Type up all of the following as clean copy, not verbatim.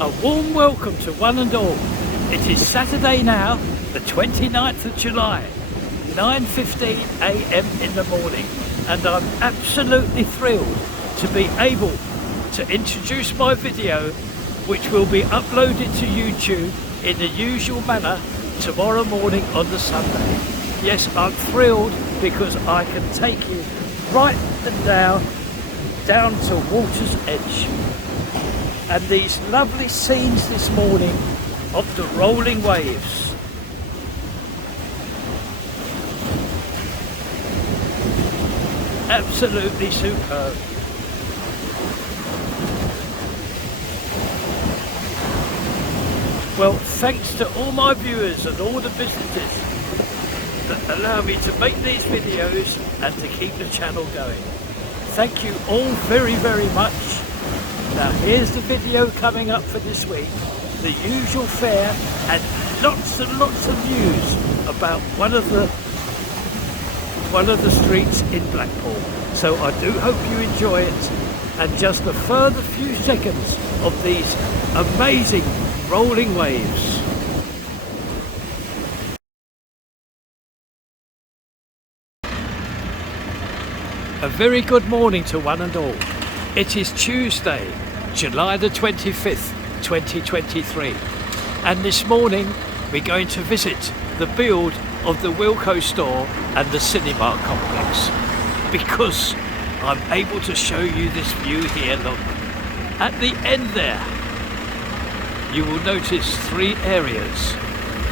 A warm welcome to one and all. It is Saturday now, the 29th of July, 9:15 a.m. in the morning, and I'm absolutely thrilled to be able to introduce my video, which will be uploaded to YouTube in the usual manner tomorrow morning on the Sunday. Yes, I'm thrilled because I can take you right down to water's edge. And these lovely scenes this morning of the rolling waves. Absolutely superb. Well, thanks to all my viewers and all the visitors that allow me to make these videos and to keep the channel going. Thank you all very, very much. Now here's the video coming up for this week, the usual fare, and lots of views about one of the streets in Blackpool. So I do hope you enjoy it, and just a further few seconds of these amazing rolling waves. A very good morning to one and all. It is Tuesday, July the 25th, 2023, and this morning we're going to visit the build of the Wilco Store and the cinema complex, because I'm able to show you this view here. Look, at the end there you will notice three areas.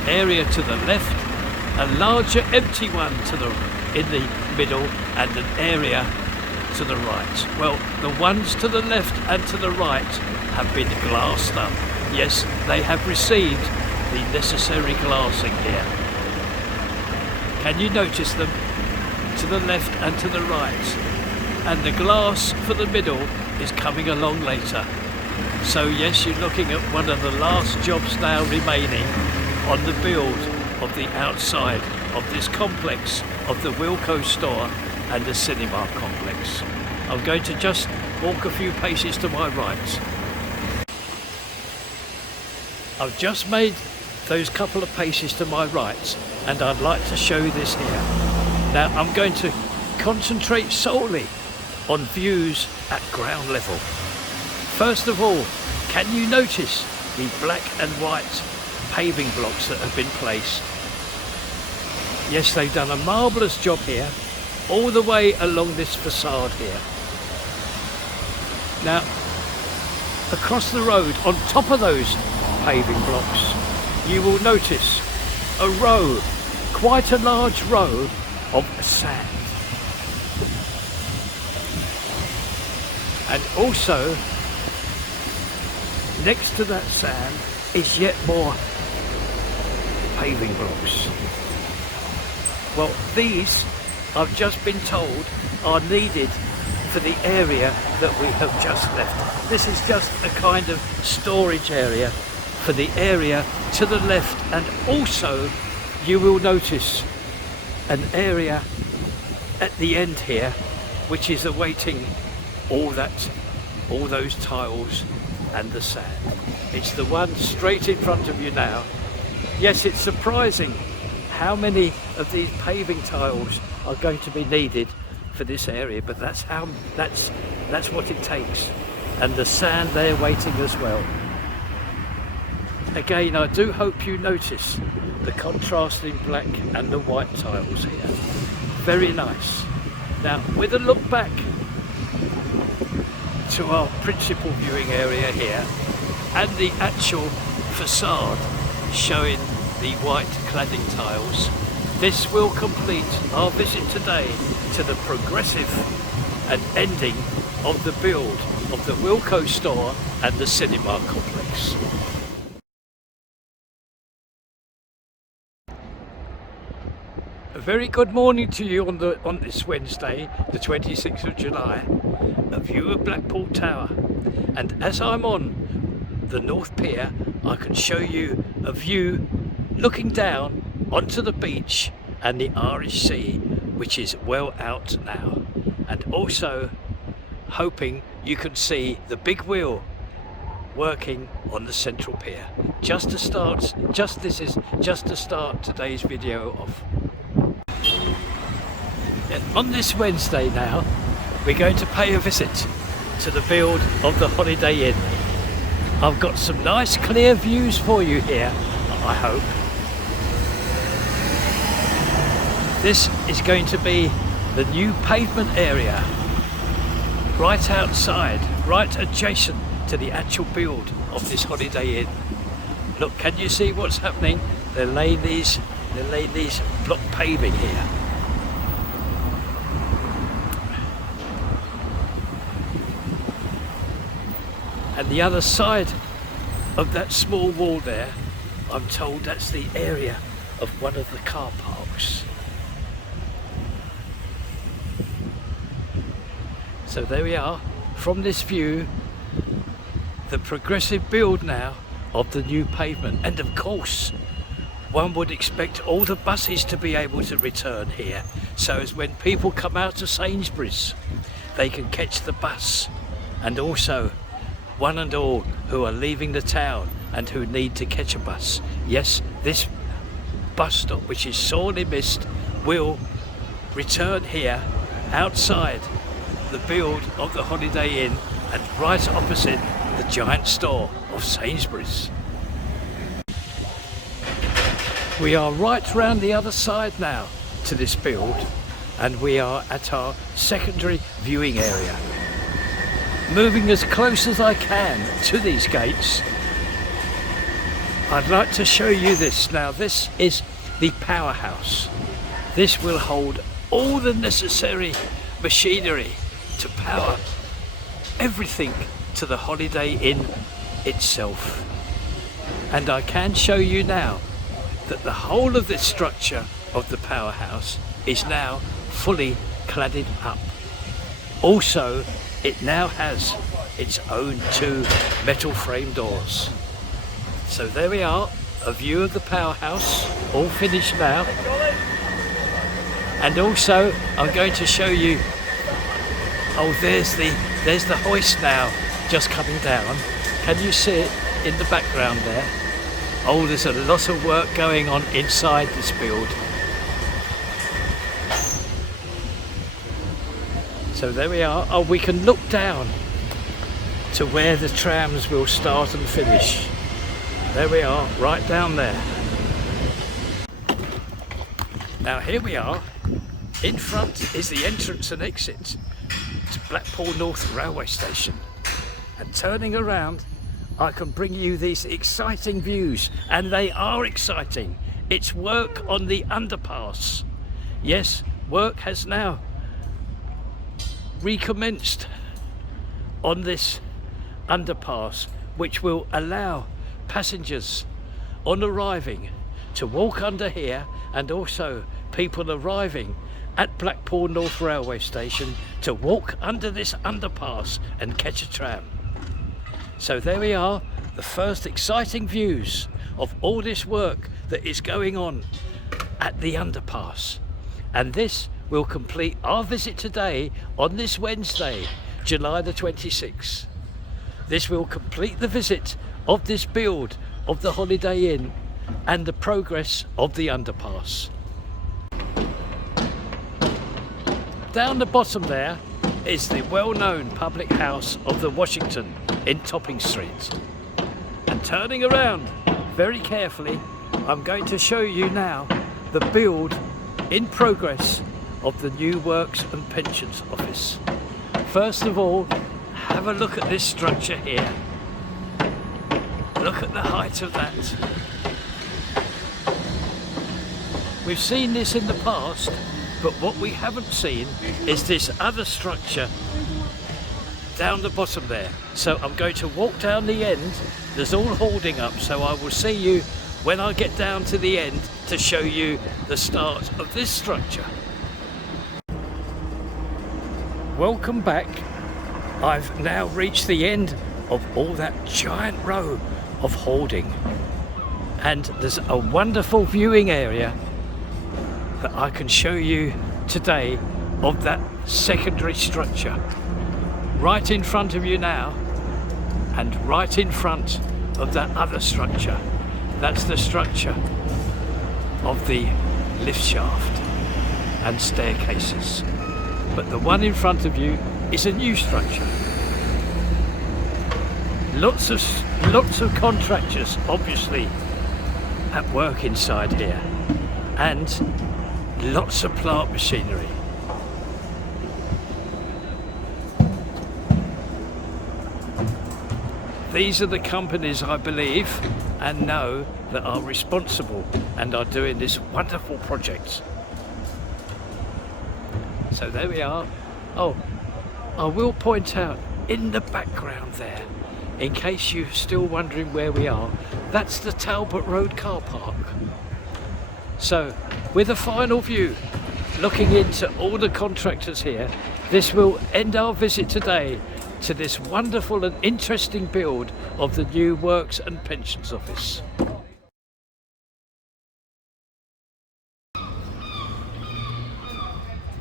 Area to the left, a larger empty one in the middle, and an area to the right. Well, the ones to the left and to the right have been glassed up. Yes, they have received the necessary glassing here. Can you notice them? To the left and to the right. And the glass for the middle is coming along later. So yes, you're looking at one of the last jobs now remaining on the build of the outside of this complex of the Wilco Store and the cinema complex. I'm going to just walk a few paces to my right. I've just made those couple of paces to my right, and I'd like to show this here. Now I'm going to concentrate solely on views at ground level. First of all, can you notice the black and white paving blocks that have been placed? Yes, they've done a marvellous job here, all the way along this facade here. Now, across the road, on top of those paving blocks, you will notice a row, quite a large row of sand. And also, next to that sand is yet more paving blocks. Well, these, I've just been told, are needed for the area that we have just left. This is just a kind of storage area for the area to the left, and also you will notice an area at the end here which is awaiting all those tiles and the sand. It's the one straight in front of you now. Yes, it's surprising how many of these paving tiles are going to be needed for this area, but that's what it takes. And the sand there waiting as well. Again, I do hope you notice the contrasting black and the white tiles here. Very nice. Now, with a look back to our principal viewing area here, and the actual facade showing the white cladding tiles, this will complete our visit today to the progressive and ending of the build of the Wilco Store and the cinema complex. A very good morning to you on this Wednesday, the 26th of July. A view of Blackpool Tower, and as I'm on the North Pier, I can show you a view looking down onto the beach and the Irish Sea, which is well out now, and also hoping you can see the big wheel working on the central pier. Just to start today's video off. And on this Wednesday now, we're going to pay a visit to the build of the Holiday Inn. I've got some nice clear views for you here, I hope. This is going to be the new pavement area, right outside, right adjacent to the actual build of this Holiday Inn. Look, can you see what's happening? They're laying these block paving here. And the other side of that small wall there, I'm told that's the area of one of the car parks. So there we are, from this view, the progressive build now of the new pavement. And of course, one would expect all the buses to be able to return here, so as when people come out to Sainsbury's, they can catch the bus. And also, one and all who are leaving the town and who need to catch a bus. Yes, this bus stop, which is sorely missed, will return here outside the build of the Holiday Inn and right opposite the giant store of Sainsbury's. We are right round the other side now to this build, and we are at our secondary viewing area. Moving as close as I can to these gates, I'd like to show you this. Now, this is the powerhouse. This will hold all the necessary machinery to power everything to the Holiday Inn itself. And I can show you now that the whole of this structure of the powerhouse is now fully cladded up. Also, it now has its own 2 metal frame doors. So there we are, a view of the powerhouse, all finished now. And also, I'm going to show you, oh, there's the hoist now, just coming down. Can you see it in the background there? Oh, there's a lot of work going on inside this build. So there we are. Oh, we can look down to where the trams will start and finish. There we are, right down there. Now here we are. In front is the entrance and exit to Blackpool North Railway Station. And turning around, I can bring you these exciting views, and they are exciting. It's work on the underpass. Yes, work has now recommenced on this underpass, which will allow passengers on arriving to walk under here, and also people arriving at Blackpool North Railway Station to walk under this underpass and catch a tram. So there we are, the first exciting views of all this work that is going on at the underpass. And this will complete our visit today on this Wednesday, July the 26th. This will complete the visit of this build of the Holiday Inn and the progress of the underpass. Down the bottom there is the well-known public house of the Washington in Topping Street. And turning around very carefully, I'm going to show you now the build in progress of the new Works and Pensions Office. First of all, have a look at this structure here. Look at the height of that. We've seen this in the past, but what we haven't seen is this other structure down the bottom there. So I'm going to walk down the end. There's all holding up, so I will see you when I get down to the end to show you the start of this structure. Welcome back. I've now reached the end of all that giant row of hoarding, and there's a wonderful viewing area that I can show you today of that secondary structure right in front of you now. And right in front of that other structure, that's the structure of the lift shaft and staircases. But the one in front of you is a new structure. Lots of contractors obviously at work inside here, and lots of plant machinery. These are the companies I believe and know that are responsible and are doing this wonderful project. So there we are. Oh, I will point out in the background there, in case you're still wondering where we are, that's the Talbot Road car park. So with a final view looking into all the contractors here, this will end our visit today to this wonderful and interesting build of the new Works and Pensions Office.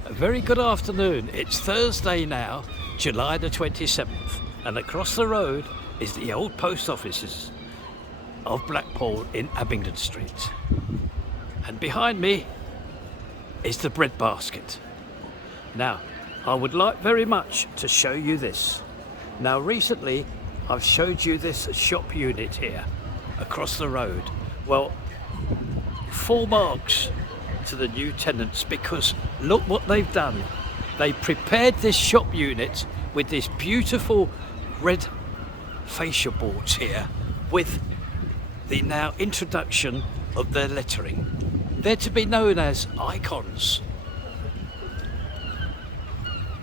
A very good afternoon. It's Thursday now, July the 27th, and across the road is the old post offices of Blackpool in Abingdon Street. And behind me is the bread basket. Now, I would like very much to show you this. Now, recently I've showed you this shop unit here across the road. Well, full marks to the new tenants, because look what they've done. They prepared this shop unit with this beautiful red fascia boards here with the now introduction of their lettering. They're to be known as icons.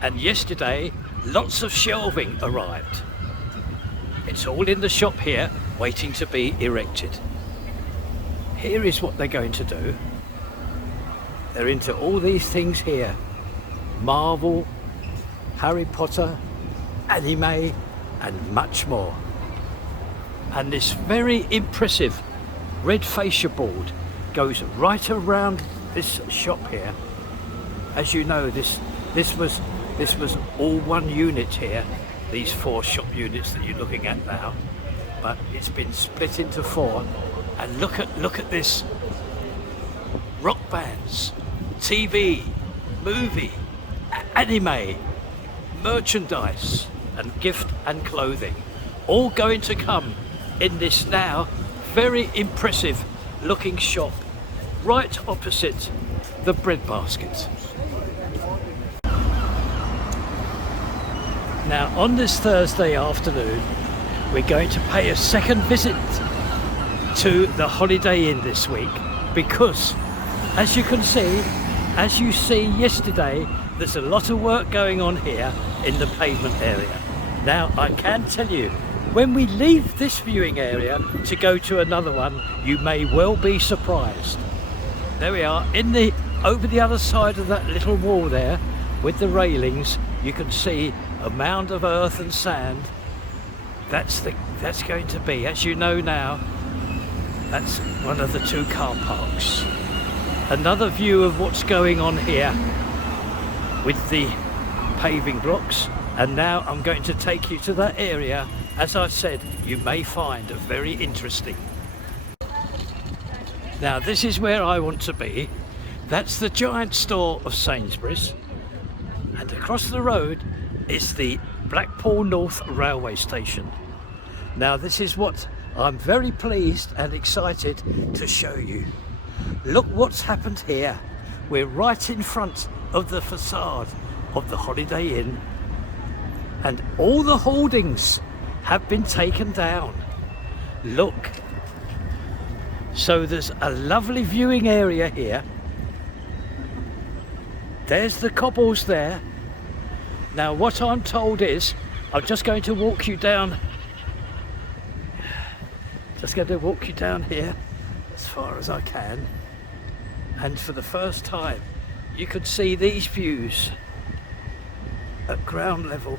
And yesterday, lots of shelving arrived. It's all in the shop here, waiting to be erected. Here is what they're going to do. They're into all these things here. Marvel, Harry Potter, anime, and much more. And this very impressive red fascia board goes right around this shop here. As you know, this was all one unit here, these 4 shop units that you're looking at now, but it's been split into 4. And look at this: rock bands, TV, movie, anime, merchandise, and gift and clothing, all going to come in this now very impressive looking shop right opposite the bread basket. Now, on this Thursday afternoon, we're going to pay a second visit to the Holiday Inn this week, because as you can see, as you see yesterday, there's a lot of work going on here in the pavement area. Now, I can tell you, when we leave this viewing area to go to another one, you may well be surprised. There we are, over the other side of that little wall there with the railings, you can see a mound of earth and sand. That's going to be, as you know now, that's one of the 2 car parks. Another view of what's going on here with the paving blocks. And now I'm going to take you to that area, as I said, you may find very interesting. Now, this is where I want to be. That's the giant store of Sainsbury's, and across the road is the Blackpool North Railway Station. Now, this is what I'm very pleased and excited to show you. Look what's happened here. We're right in front of the facade of the Holiday Inn, and all the hoardings have been taken down. Look. So there's a lovely viewing area here. There's the cobbles there. Now, what I'm told is, I'm just going to walk you down. Just going to walk you down here as far as I can. And for the first time, you can see these views at ground level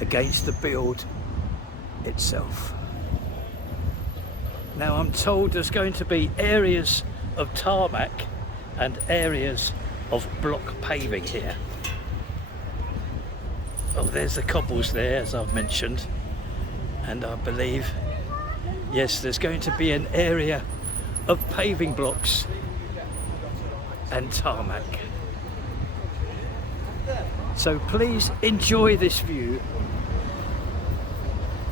against the build itself. Now, I'm told there's going to be areas of tarmac and areas of block paving here. Oh, there's the cobbles there, as I've mentioned. And I believe, yes, there's going to be an area of paving blocks and tarmac. So please enjoy this view.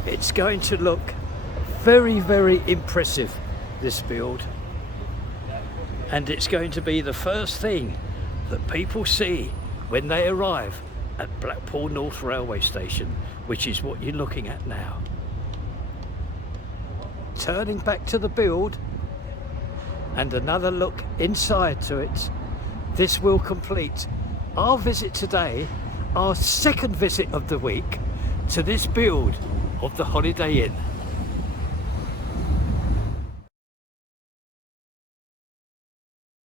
It's going to look very, very impressive, this build. And it's going to be the first thing that people see when they arrive at Blackpool North Railway Station, which is what you're looking at now. Turning back to the build and another look inside to it, this will complete our visit today, our second visit of the week to this build of the Holiday Inn.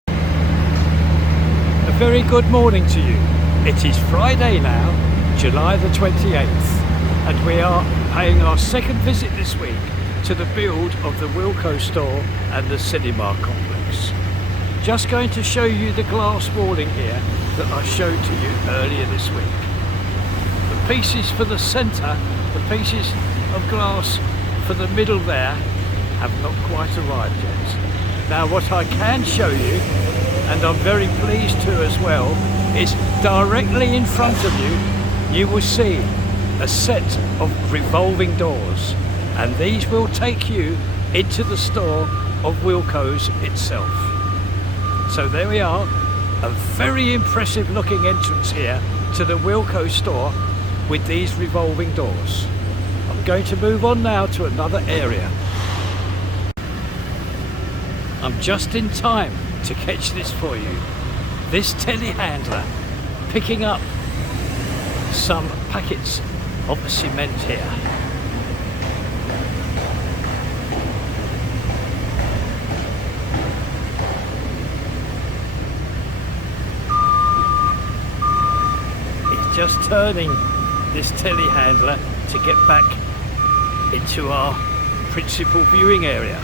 A very good morning to you. It is Friday now, July the 28th, and we are paying our second visit this week to the build of the Wilco Store and the cinema complex. Just going to show you the glass walling here that I showed to you earlier this week. The pieces for the centre, the pieces of glass for the middle there have not quite arrived yet. Now what I can show you, and I'm very pleased to as well, is directly in front of you, you will see a set of revolving doors, and these will take you into the store of Wilco's itself. So there we are, a very impressive looking entrance here to the Wilco store with these revolving doors. I'm going to move on now to another area. I'm just in time to catch this for you. This telehandler picking up some packets of cement here. It's just turning this telehandler to get back into our principal viewing area.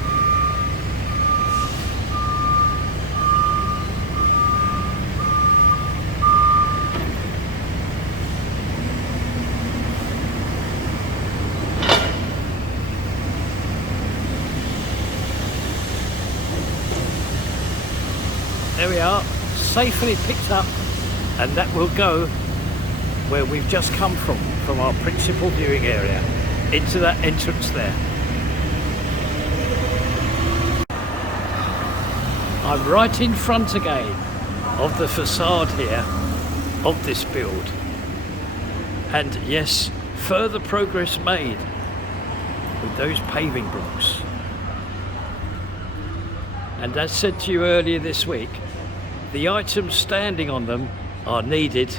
There we are, safely picked up, and that will go where we've just come from our principal viewing area, into that entrance there. I'm right in front again of the facade here of this build. And yes, further progress made with those paving blocks. And as said to you earlier this week, the items standing on them are needed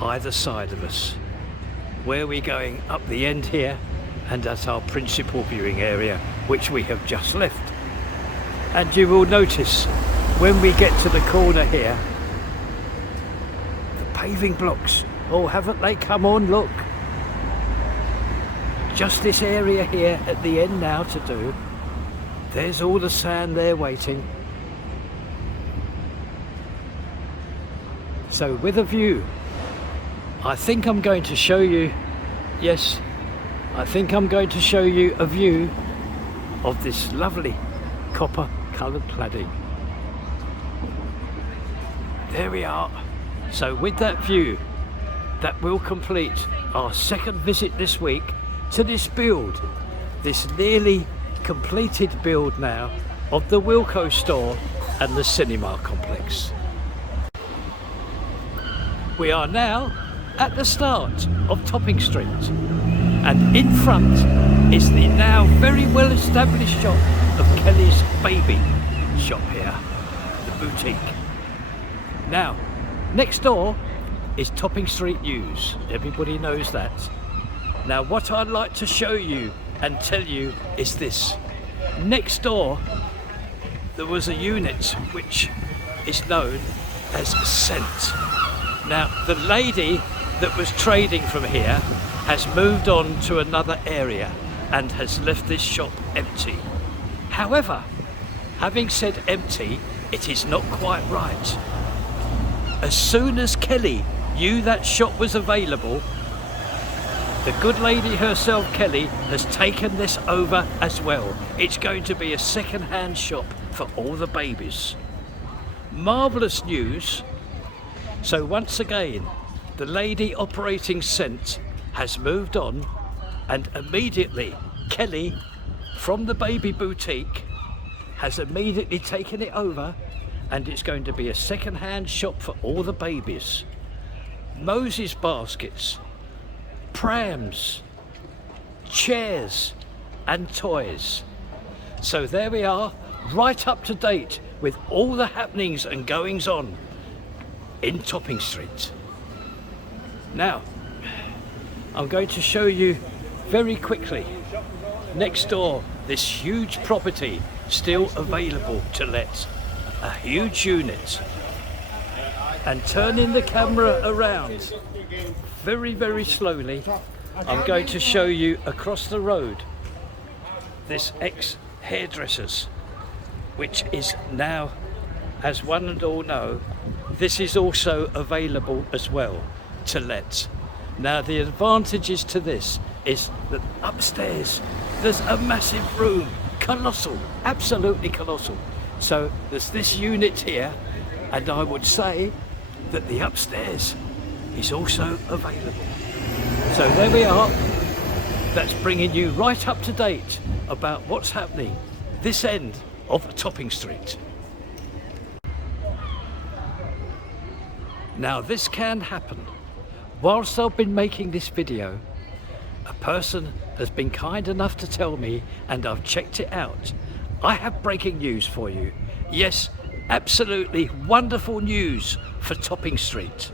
either side of us. Where we're going up the end here and at our principal viewing area, which we have just left. And you will notice when we get to the corner here, the paving blocks, oh haven't they come on, look. Just this area here at the end now to do. There's all the sand there waiting. So with a view, I think I'm going to show you, yes, I think I'm going to show you a view of this lovely copper coloured cladding. There we are. So with that view, that will complete our second visit this week to this build, this nearly completed build now of the Wilco store and the cinema complex. We are now at the start of Topping Street, and in front is the now very well established shop of Kelly's Baby shop here, the boutique. Now, next door is Topping Street News. Everybody knows that. Now, what I'd like to show you and tell you is this. Next door, there was a unit which is known as Scent. Now, the lady that was trading from here has moved on to another area and has left this shop empty. However, having said empty, it is not quite right. As soon as Kelly knew that shop was available, The good lady herself, Kelly, has taken this over as well. It's going to be a second-hand shop for all the babies. Marvellous news. So once again, the lady operating Scent has moved on, and immediately Kelly from the baby boutique has immediately taken it over, and it's going to be a second-hand shop for all the babies. Moses baskets, prams, chairs and toys. So there we are, right up to date with all the happenings and goings on in Topping Street. Now, I'm going to show you very quickly next door, this huge property still available to let, a huge unit. And turning the camera around very, very slowly, I'm going to show you across the road this ex-hairdressers, which is now, as one and all know, this is also available as well to let. Now the advantages to this is that upstairs there's a massive room, colossal, absolutely colossal. So there's this unit here, and I would say that the upstairs is also available. So there we are. That's bringing you right up to date about what's happening this end of Topping Street. Now this can happen. Whilst I've been making this video, a person has been kind enough to tell me, and I've checked it out. I have breaking news for you. Yes, absolutely wonderful news for Topping Street.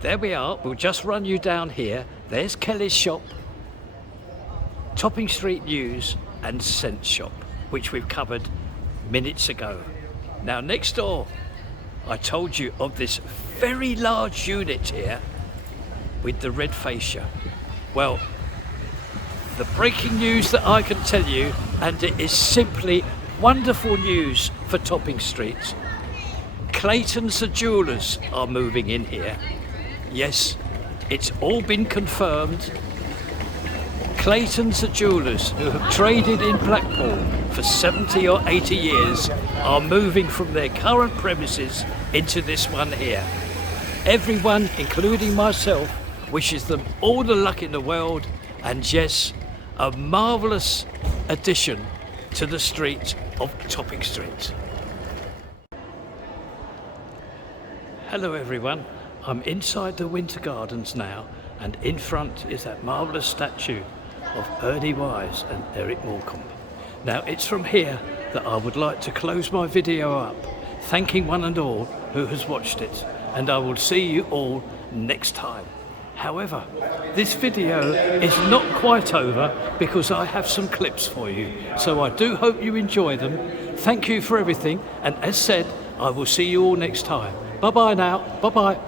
There we are, we'll just run you down here. There's Kelly's shop, Topping Street News and Scent shop, which we've covered minutes ago. Now next door, I told you of this very large unit here with the red fascia. Well, the breaking news that I can tell you, and it is simply wonderful news for Topping Street. Clayton's the jewellers are moving in here. Yes, it's all been confirmed. Clayton's the jewellers, who have traded in Blackpool for 70 or 80 years, are moving from their current premises into this one here. Everyone, including myself, wishes them all the luck in the world, and yes, a marvellous addition to the street of Topping Street. Hello everyone, I'm inside the Winter Gardens now, and in front is that marvellous statue of Ernie Wise and Eric Morecambe. Now it's from here that I would like to close my video up, thanking one and all who has watched it, and I will see you all next time. However, this video is not quite over because I have some clips for you, so I do hope you enjoy them. Thank you for everything, and as said, I will see you all next time. Bye bye now, bye bye.